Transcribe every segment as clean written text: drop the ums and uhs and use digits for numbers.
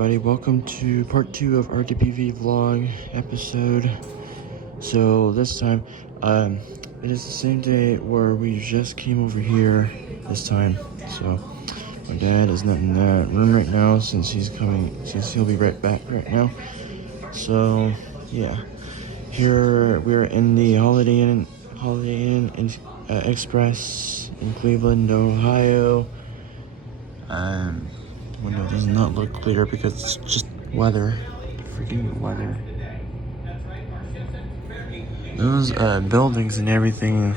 everybody, welcome to part 2 of RWV vlog episode. So this time, it is the same day where we just came over here this time. So my dad is not in that room right now since he'll be right back right now. So yeah, here we're in the Holiday Inn Express in Cleveland, Ohio. Window does not look clear because it's just weather. Freaking weather. Those buildings and everything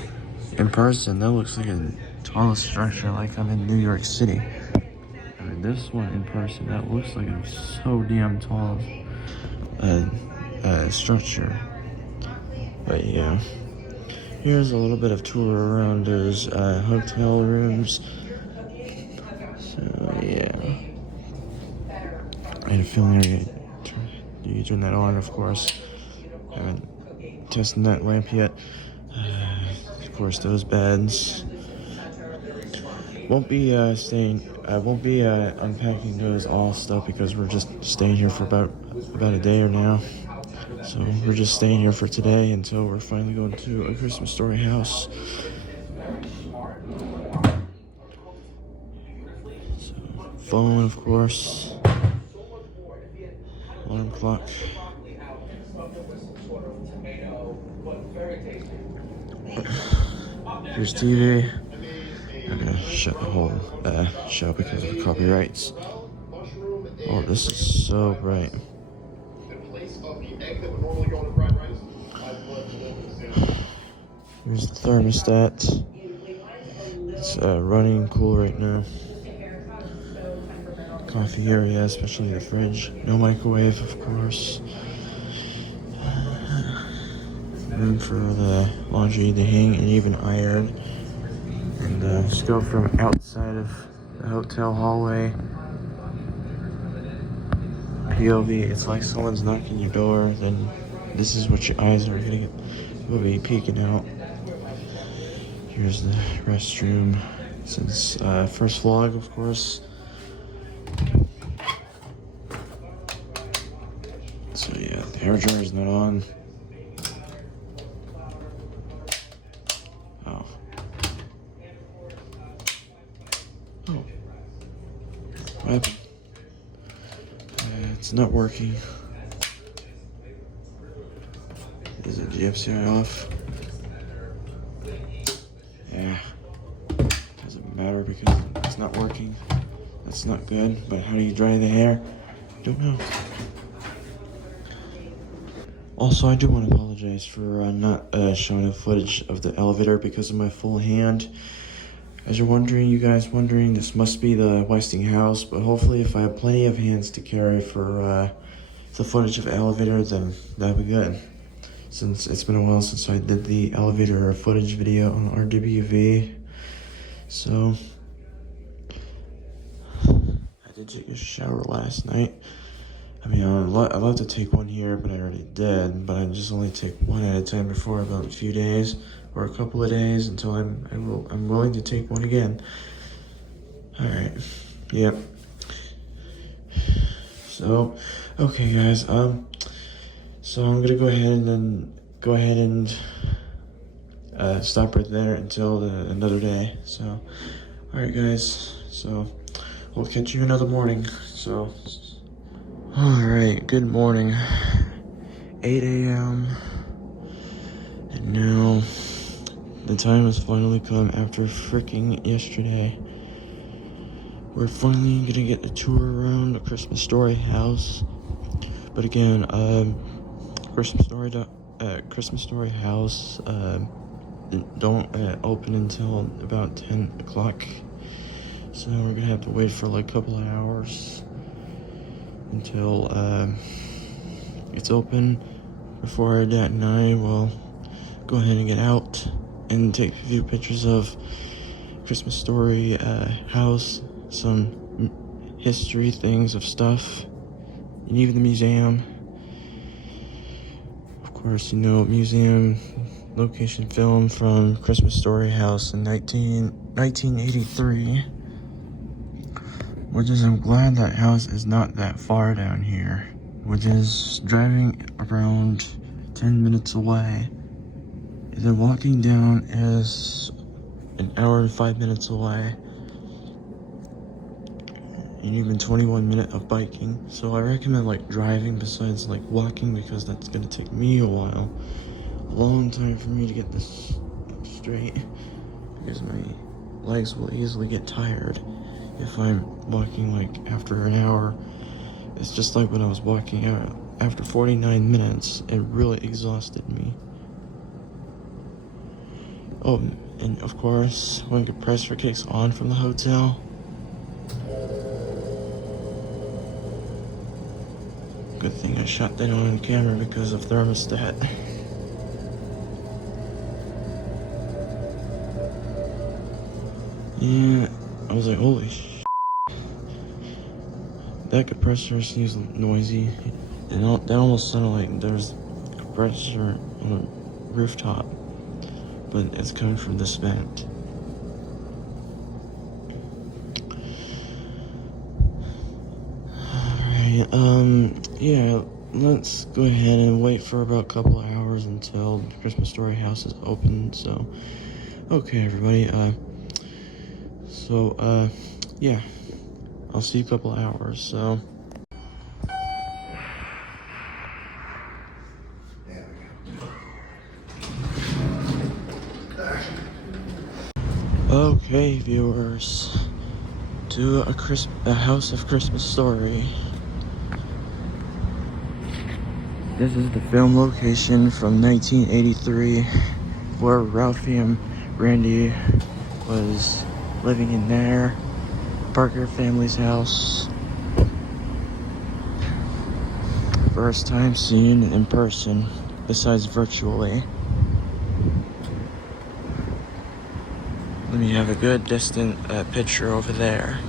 in person, that looks like a tall structure like I'm in New York City. I mean, this one in person, that looks like a so damn tall structure. But yeah, here's a little bit of tour around those hotel rooms. So yeah. I had a feeling you turn that on, of course. Haven't tested that lamp yet. Of course, those beds. Won't be unpacking those all stuff because we're just staying here for about a day or now. So we're just staying here for today until we're finally going to A Christmas Story house. So, phone, of course. Alarm clock. Here's TV. I'm gonna shut the whole show because of the copyrights. Oh, this is so bright. Here's the thermostat. It's running cool right now. Coffee area, especially the fridge. No microwave, of course. Room for the laundry to hang and even iron. And just go from outside of the hotel hallway. POV, it's like someone's knocking your door, then this is what your eyes are gonna will be peeking out. Here's the restroom. Since first vlog, of course. So yeah, the hair dryer is not on. Oh. What happened? It's not working. Is the GFCI off? Yeah. Doesn't matter because it's not working. That's not good. But how do you dry the hair? Don't know. Also, I do want to apologize for not showing the footage of the elevator because of my full hand. As you're wondering, this must be the Westinghouse, but hopefully if I have plenty of hands to carry for the footage of the elevator, then that'll be good. Since it's been a while since I did the elevator footage video on RWV. So, I did take a shower last night. I mean, I'd love to take one here, but I already did. But I just only take one at a time before about a few days or a couple of days until I'm willing to take one again. All right. Yep. So, okay, guys. So I'm gonna go ahead and stop right there until another day. So, all right, guys. So we'll catch you another morning. So. Alright, good morning. 8 a.m. And now the time has finally come after freaking yesterday. We're finally gonna get a tour around the Christmas Story house. But again, Christmas Story house don't open until about 10 o'clock. So we're gonna have to wait for like a couple of hours until it's open. Before that, and I will go ahead and get out and take a few pictures of Christmas Story house, some history things of stuff, and even the museum. Of course, museum location film from Christmas Story house in 1983. Which is, I'm glad that house is not that far down here. Which is driving around 10 minutes away. And then walking down is an hour and 5 minutes away. And even 21 minutes of biking. So I recommend like driving besides like walking, because that's gonna take me a while. A long time for me to get this straight, because my legs will easily get tired if I'm walking like after an hour. It's just like when I was walking out after 49 minutes, it really exhausted me. Oh, and of course, when compressor kicks on from the hotel, good thing I shot that on camera because of thermostat. Yeah, I was like, holy sh**. That compressor seems noisy. That almost sounded like there's a compressor on a rooftop, but it's coming from this vent. Alright, yeah, let's go ahead and wait for about a couple of hours until the Christmas Story house is open. So, okay, everybody, yeah, I'll see you in a couple of hours, so. Okay, viewers, to a House of Christmas Story. This is the film location from 1983, where Ralphie and Randy was living in their Parker family's house. First time seen in person, besides virtually. Let me have a good distant picture over there.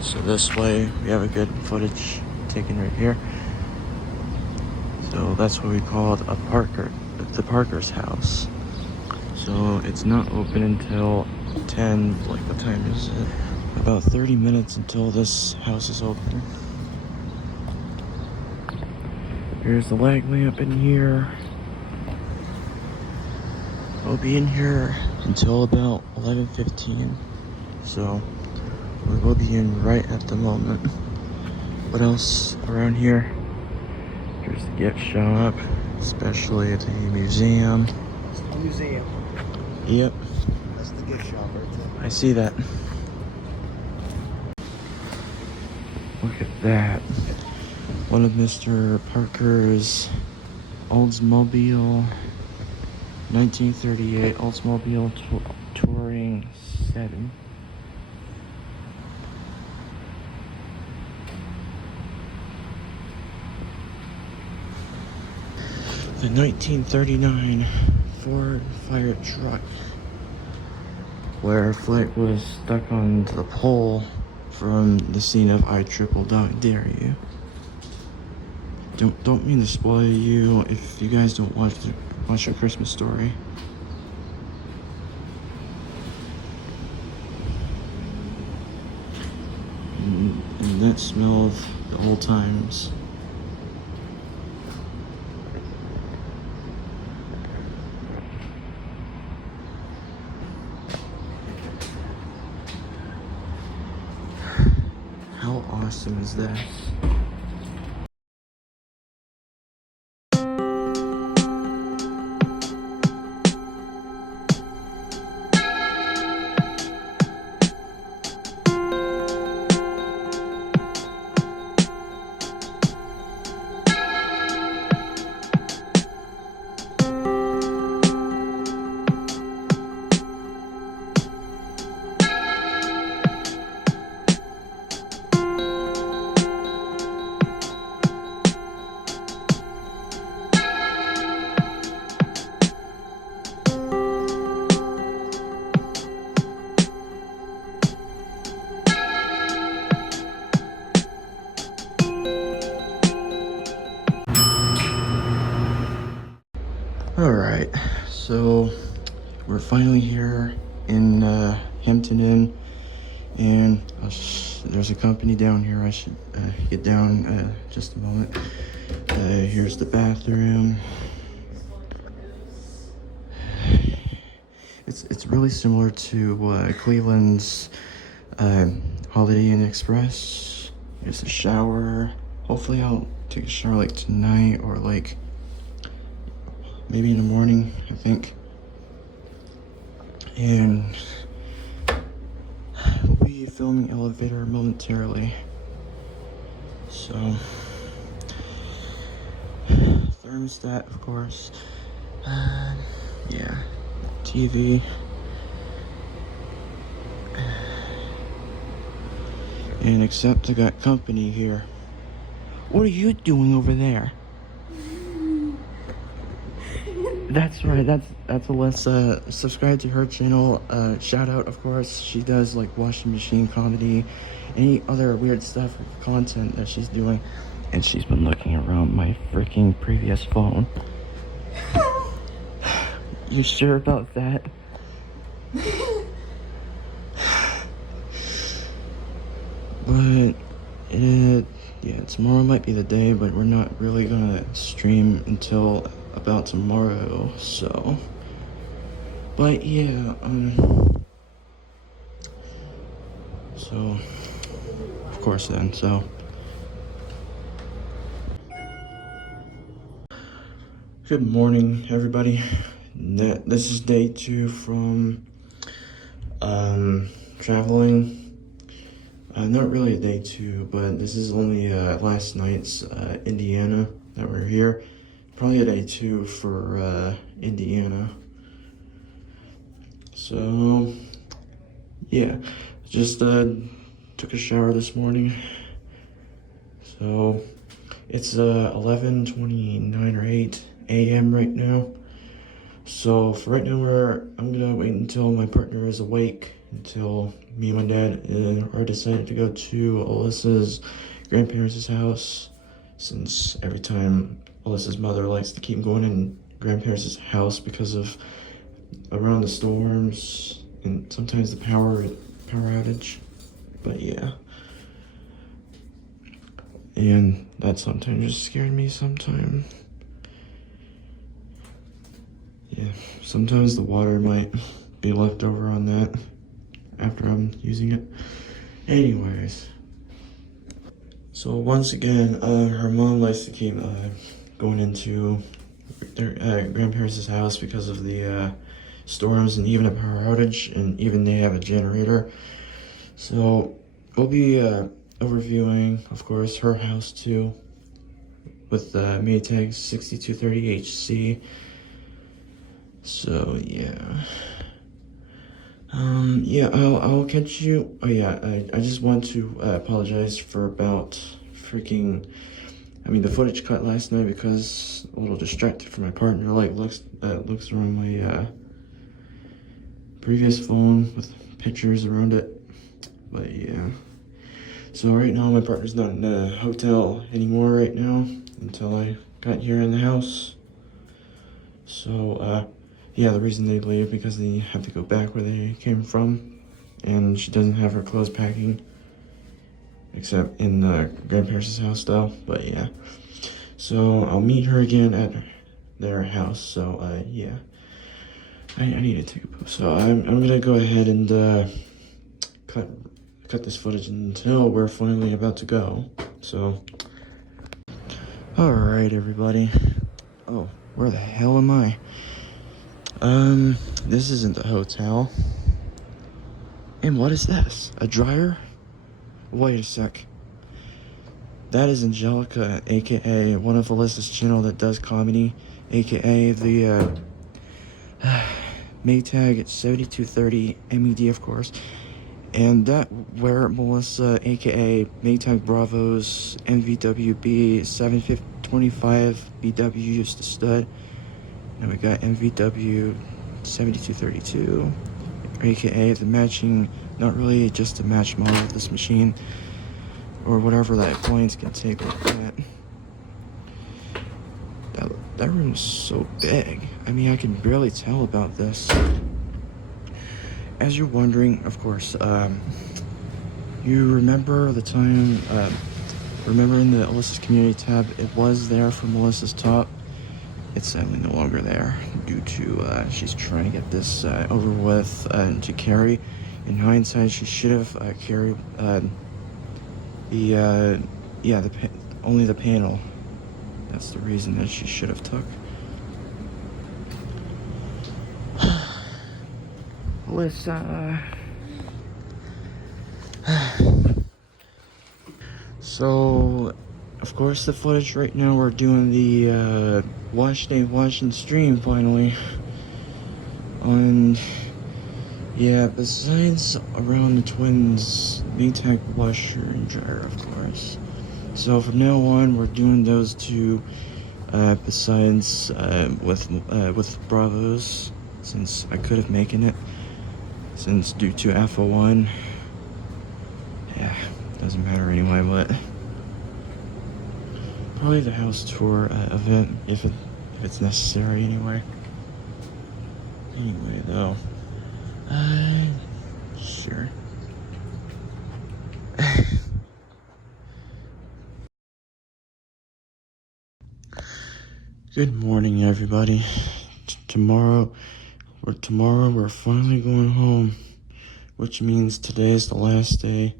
So this way we have a good footage taken right here. So that's what we called the Parker's house. So it's not open until 10, like what time is it? About 30 minutes until this house is open. Here's the lag lamp in here. I'll be in here until about 11:15. So we will be in right at the moment. What else around here? Here's the gift shop, especially at the museum. It's the museum. Yep. That's the gift shop right there. I see that. Look at that. One of Mr. Parker's Oldsmobile 1938 Oldsmobile Touring 7. The 1939 Ford fire truck, where Flight was stuck on the pole from the scene of I Triple Dog Dare You. Don't mean to spoil you if you guys don't watch A Christmas Story. And that smell of the old times. How awesome is this? Alright, so we're finally here in Hampton Inn. And there's a company down here. I should get down just a moment. Here's the bathroom. It's really similar to Cleveland's Holiday Inn Express. There's a shower. Hopefully I'll take a shower like tonight or like maybe in the morning, I think. And we'll be filming elevator momentarily. So thermostat, of course. Yeah, TV. And except I got company here. What are you doing over there? That's right, that's Alyssa. Subscribe to her channel. Shout out, of course. She does like washing machine comedy, any other weird stuff, content that she's doing. And she's been looking around my freaking previous phone. You sure about that? But yeah, tomorrow might be the day, but we're not really gonna stream until about tomorrow, so. But yeah, so of course then, so. Good morning, everybody. This is day 2 from traveling. Not really a day 2, but this is only last night's Indiana that we're here. Probably a day 2 for Indiana. So yeah, just took a shower this morning. So it's 11:29 or 8 a.m. right now. So for right now, I'm gonna wait until my partner is awake, until me and my dad are decided to go to Alyssa's grandparents' house, since every time Alyssa's mother likes to keep going in grandparents' house because of around the storms and sometimes the power outage. But yeah, and that sometimes just scared me sometimes. Yeah, sometimes the water might be left over on that after I'm using it. Anyways, so once again, her mom likes to keep going into their grandparents' house because of the storms and even a power outage, and even they have a generator. So we'll be overviewing, of course, her house too, with the Maytag 6230HC. So yeah, yeah, I'll catch you. Oh yeah, I just want to apologize for about the footage cut last night because a little distracted from my partner. Like looks around my previous phone with pictures around it. But yeah, so right now my partner's not in the hotel anymore right now until I got here in the house. So yeah, the reason they leave because they have to go back where they came from, and she doesn't have her clothes packing, except in the grandparents' house though. But yeah, so I'll meet her again at their house. So yeah, I need to take a poop. So I'm gonna go ahead and cut this footage until we're finally about to go. So, all right, everybody. Oh, where the hell am I? This isn't the hotel. And what is this? A dryer? Wait a sec. That is Angelica, aka one of Alyssa's channel that does comedy, aka the Maytag 7230 MED, of course. And that where Melissa, aka Maytag Bravo's MVWB 725 BW used to stud. Now we got MVW 7232, aka the matching, not really just a match model of this machine, or whatever that clients can take like that. That room is so big. I mean, I can barely tell about this. As you're wondering, of course, You remember the time, remember in the Alyssa's community tab, it was there for Melissa's top. It's sadly no longer there due to she's trying to get this over with to carry. In hindsight, she should have carried only the panel. That's the reason that she should have took. Alyssa. So, of course, the footage right now, we're doing the wash day wash and stream finally. And yeah, besides around the twins, Maytag washer and dryer, of course. So from now on, we're doing those two. Besides with Bravos, since I could have making it, since due to FO1. Yeah, doesn't matter anyway, but probably the house tour event if it's necessary anyway. Anyway, though, sure. Good morning, everybody. Tomorrow we're finally going home, which means today is the last day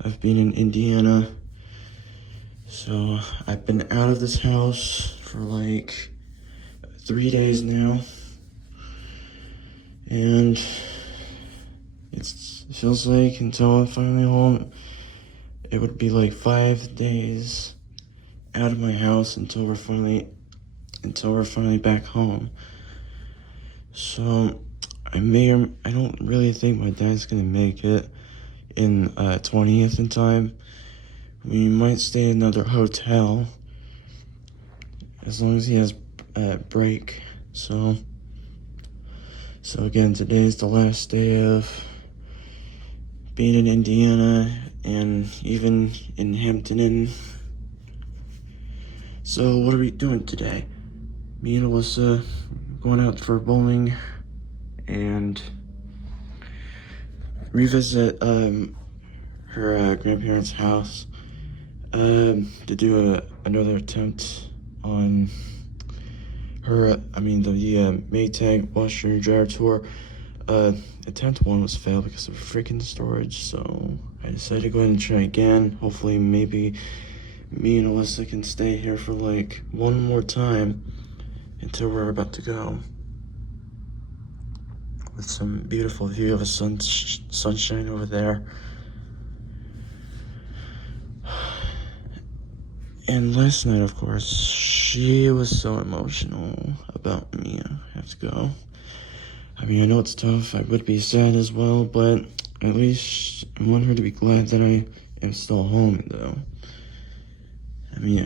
I've been in Indiana. So I've been out of this house for like 3 days now, and it feels like until I'm finally home, it would be like 5 days out of my house until we're finally back home. So I don't really think my dad's gonna make it in 20th in time. We might stay in another hotel as long as he has break. So again, today is the last day of being in Indiana and even in Hampton Inn. So what are we doing today? Me and Alyssa going out for bowling and revisit her grandparents' house to do another attempt on her, the Maytag washer and dryer tour. Attempt 1 was failed because of freaking storage, so I decided to go ahead and try again. Hopefully, maybe me and Alyssa can stay here for like one more time until we're about to go, with some beautiful view of a sunshine over there. And last night, of course, she was so emotional about me. I have to go. I know it's tough. I would be sad as well, but at least I want her to be glad that I am still home, though.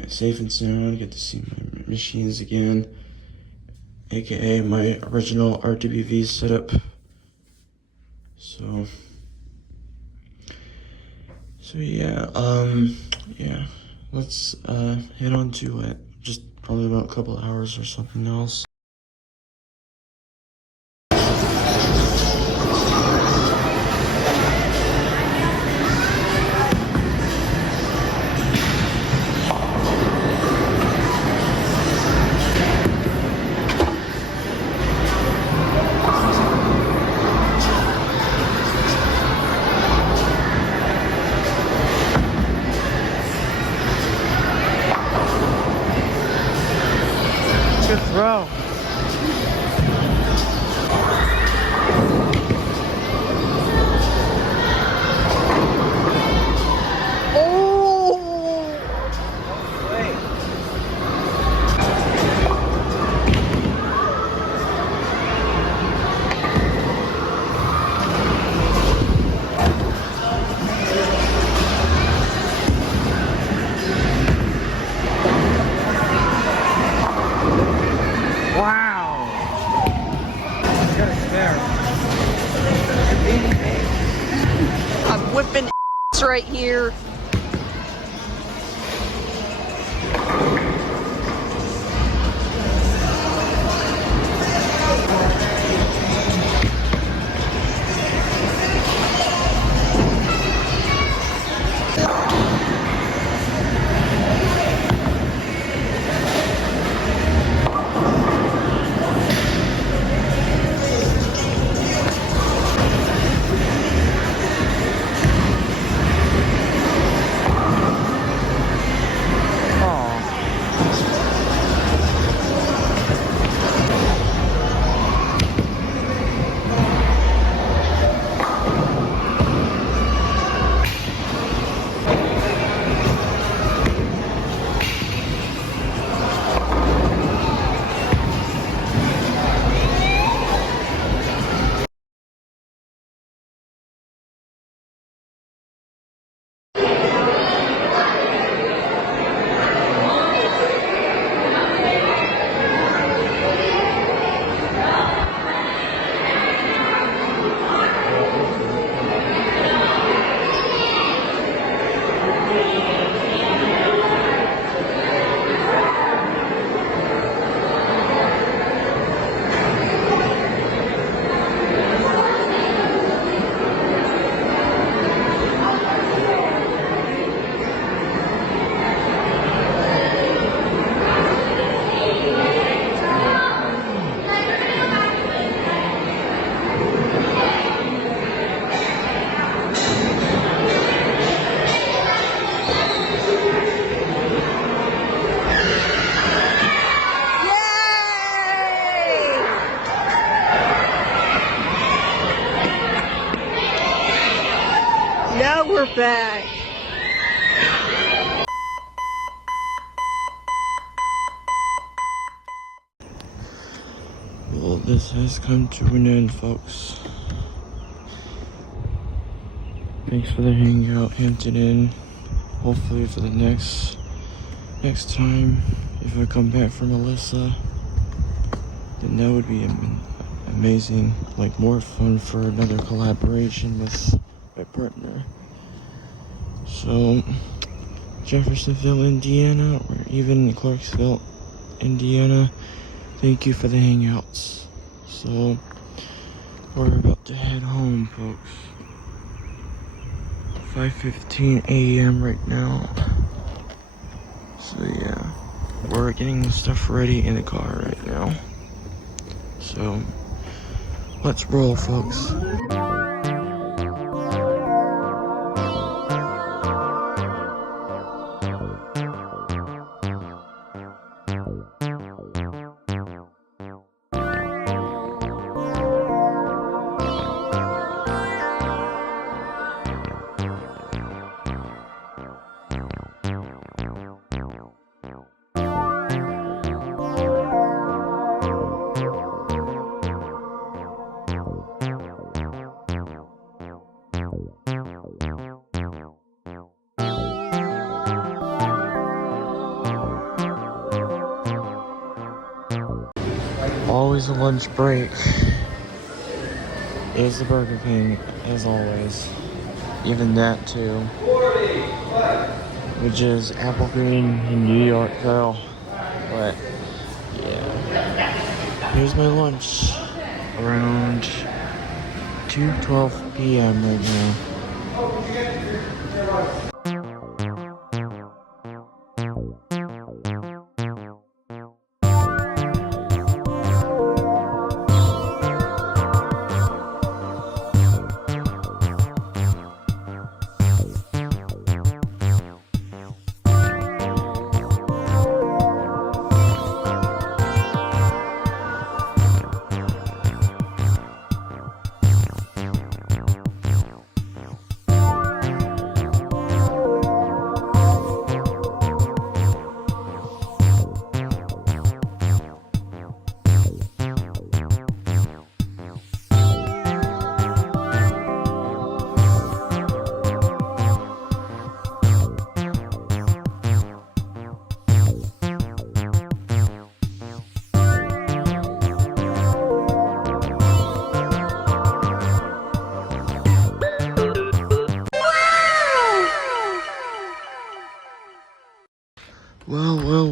Safe and sound, get to see my machines again, aka my original RWV setup. So yeah, let's head on to it. Just probably about a couple hours or something else. Good throw. I'm whipping right here. Yeah, we're back. Well, this has come to an end, folks. Thanks for the hangout, Hampton Inn. Hopefully for the next time, if I come back from Melissa, then that would be amazing. Like, more fun for another collaboration with my partner. So, Jeffersonville, Indiana, or even Clarksville, Indiana, thank you for the hangouts. So, we're about to head home, folks. 5:15 a.m. right now. So yeah, we're getting stuff ready in the car right now. So, let's roll, folks. Always a lunch break is the Burger King, as always. Even that too, which is Apple Green in New York though. But yeah, here's my lunch around 2:12 p.m. right now.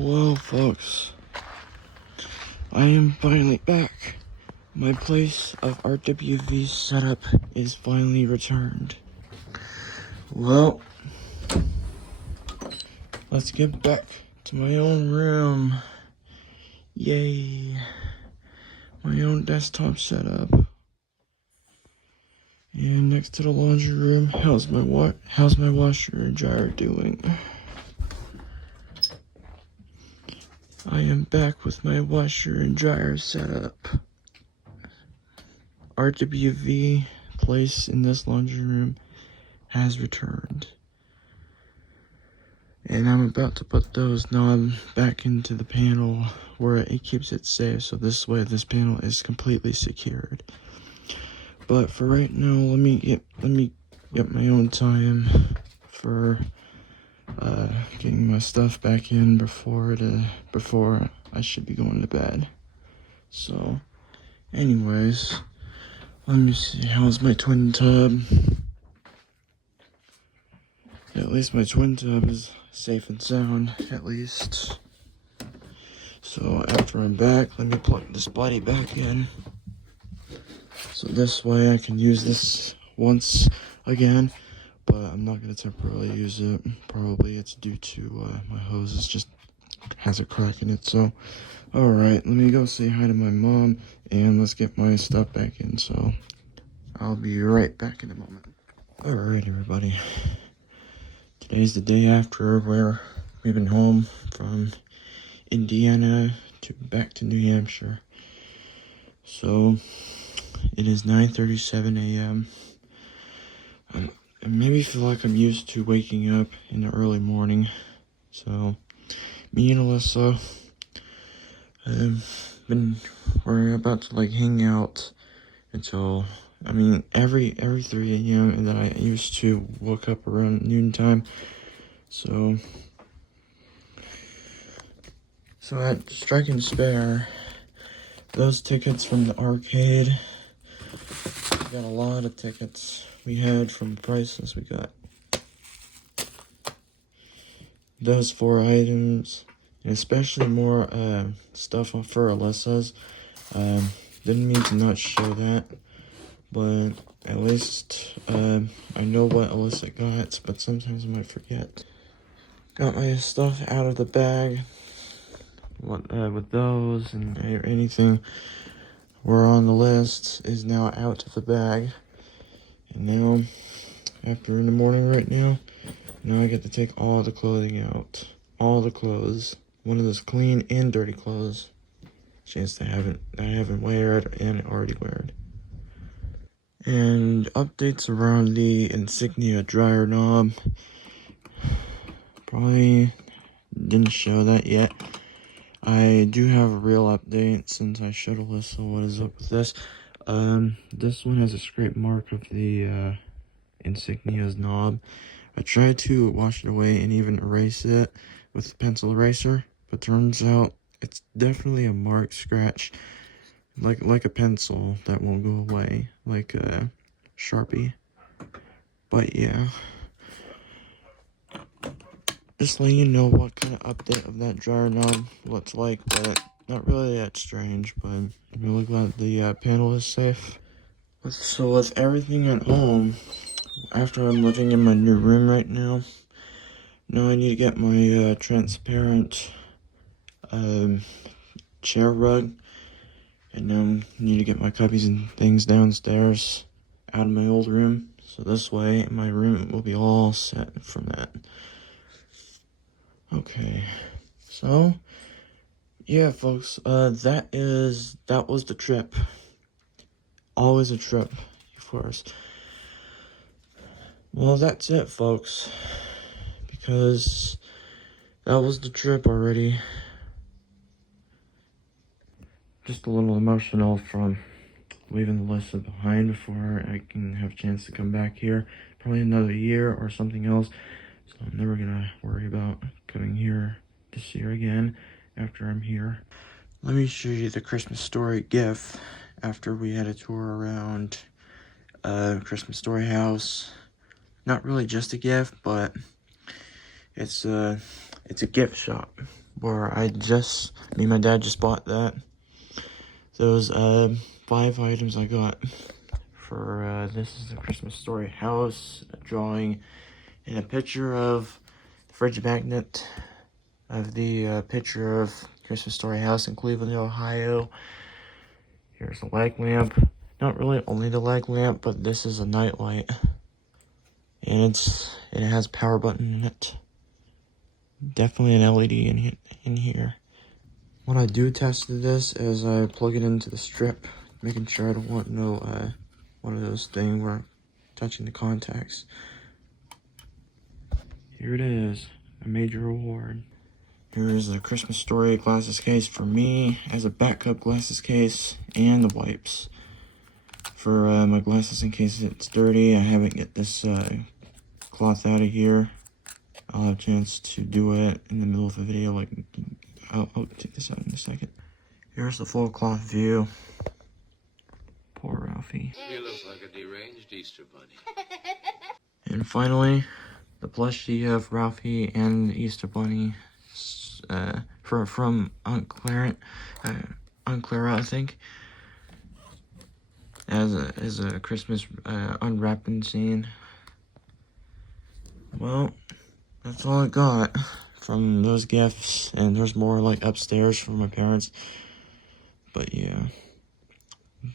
Well, folks. I am finally back. My place of RWV setup is finally returned. Well, let's get back to my own room. Yay. My own desktop setup. And next to the laundry room, how's my washer and dryer doing? I am back with my washer and dryer setup. RWV place in this laundry room has returned. And I'm about to put those knobs back into the panel where it keeps it safe, so this way this panel is completely secured. But for right now, let me get my own time for getting my stuff back in before I should be going to bed. So, anyways, let me see, how's my twin tub? At least my twin tub is safe and sound, at least. So after I'm back, let me plug this buddy back in. So this way I can use this once again, but I'm not going to temporarily use it. Probably it's due to my hose just has a crack in it. So, alright, let me go say hi to my mom, and let's get my stuff back in. So, I'll be right back in a moment. Alright, everybody. Today's the day after we've been home from Indiana back to New Hampshire. So, it is 9:37 a.m. maybe feel like I'm used to waking up in the early morning. So, me and Alyssa, we're about to like hang out until, every 3 a.m. and then I used to wake up around noontime. So at Strike and Spare, those tickets from the arcade, we got a lot of tickets we had from the prices we got. Those 4 items, and especially more stuff for Alyssa's. Didn't mean to not show that, but at least I know what Alyssa got, but sometimes I might forget. Got my stuff out of the bag. With those and anything were on the list is now out of the bag. And now, after in the morning right now I get to take all the clothing out. All the clothes. One of those clean and dirty clothes. Chance I haven't weared and already weared. And updates around the Insignia dryer knob. Probably didn't show that yet. I do have a real update since I showed Alyssa what is up with this. This one has a scrape mark of the Insignia's knob. I tried to wash it away and even erase it with a pencil eraser, but turns out it's definitely a mark scratch, like a pencil that won't go away, like a Sharpie. But yeah. Just letting you know what kind of update of that dryer knob looks like, but not really that strange, but I'm really glad the panel is safe. So with everything at home, after I'm living in my new room right now I need to get my transparent chair rug, and now I need to get my cubbies and things downstairs out of my old room, so this way my room will be all set from that. Okay, so yeah, folks, that was the trip. Always a trip, of course. Well, that's it, folks, because that was the trip already. Just a little emotional from leaving Alyssa behind before I can have a chance to come back here. Probably another year or something else. So I'm never gonna worry about coming here to see her again after I'm here. Let me show you the Christmas Story gift after we had a tour around Christmas Story house. Not really just a gift, but it's a gift shop where me and my dad just bought that. Those 5 items I got for this is the Christmas Story house, a drawing and a picture of the fridge magnet of the picture of Christmas Story house in Cleveland, Ohio. Here's the leg lamp. Not really only the leg lamp, but this is a night light. And it has a power button in it. Definitely an LED in here. When I do test this is I plug it into the strip, making sure I don't want no one of those things where I'm touching the contacts. Here it is, a major award. Here is the Christmas Story glasses case for me as a backup glasses case, and the wipes for my glasses in case it's dirty. I haven't get this cloth out of here. I'll have a chance to do it in the middle of the video. Like, I'll take this out in a second. Here's the full cloth view. Poor Ralphie. He looks like a deranged Easter bunny. And finally, the plushie of Ralphie and the Easter Bunny from Aunt Clara, I think, as a Christmas unwrapping scene. Well, that's all I got from those gifts, and there's more like upstairs from my parents. But yeah,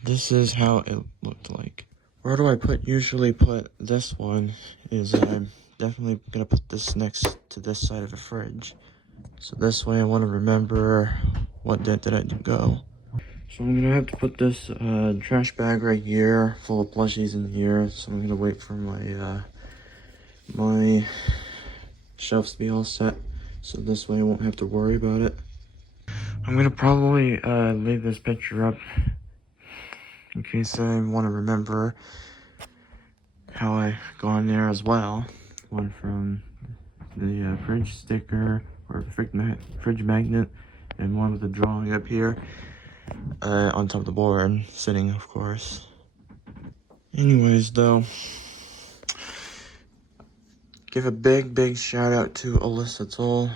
this is how it looked like. Where do I usually put this one is I'm definitely gonna put this next to this side of the fridge. So this way I want to remember what did I go. So I'm gonna have to put this trash bag right here, full of plushies in here. So I'm gonna wait for my my shelves to be all set, so this way I won't have to worry about it. I'm gonna probably leave this picture up in case I want to remember how I got in there as well. One from the fridge sticker, or fridge magnet, and one with the drawing up here on top of the board, sitting of course. Anyways though, give a big shout out to Alyssa Toll.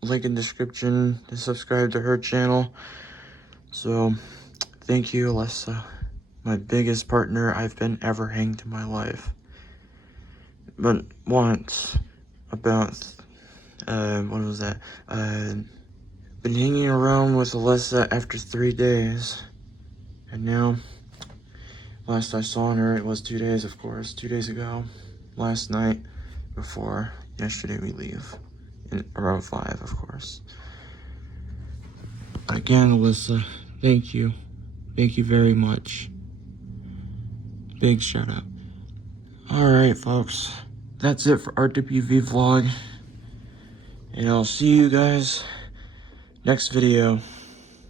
Link in description to subscribe to her channel. So thank you, Alyssa, my biggest partner I've been ever hanged in my life. But once, about what was that, been hanging around with Alyssa after 3 days, and now last I saw her, it was 2 days, of course, 2 days ago, last night, before yesterday we leave, around 5, of course. Again, Alyssa, thank you very much. Big shout out. Alright folks, that's it for RWV vlog, and I'll see you guys next video.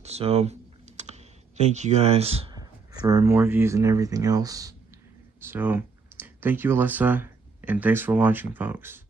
So thank you guys for more views and everything else. So thank you, Alyssa, and thanks for watching, folks.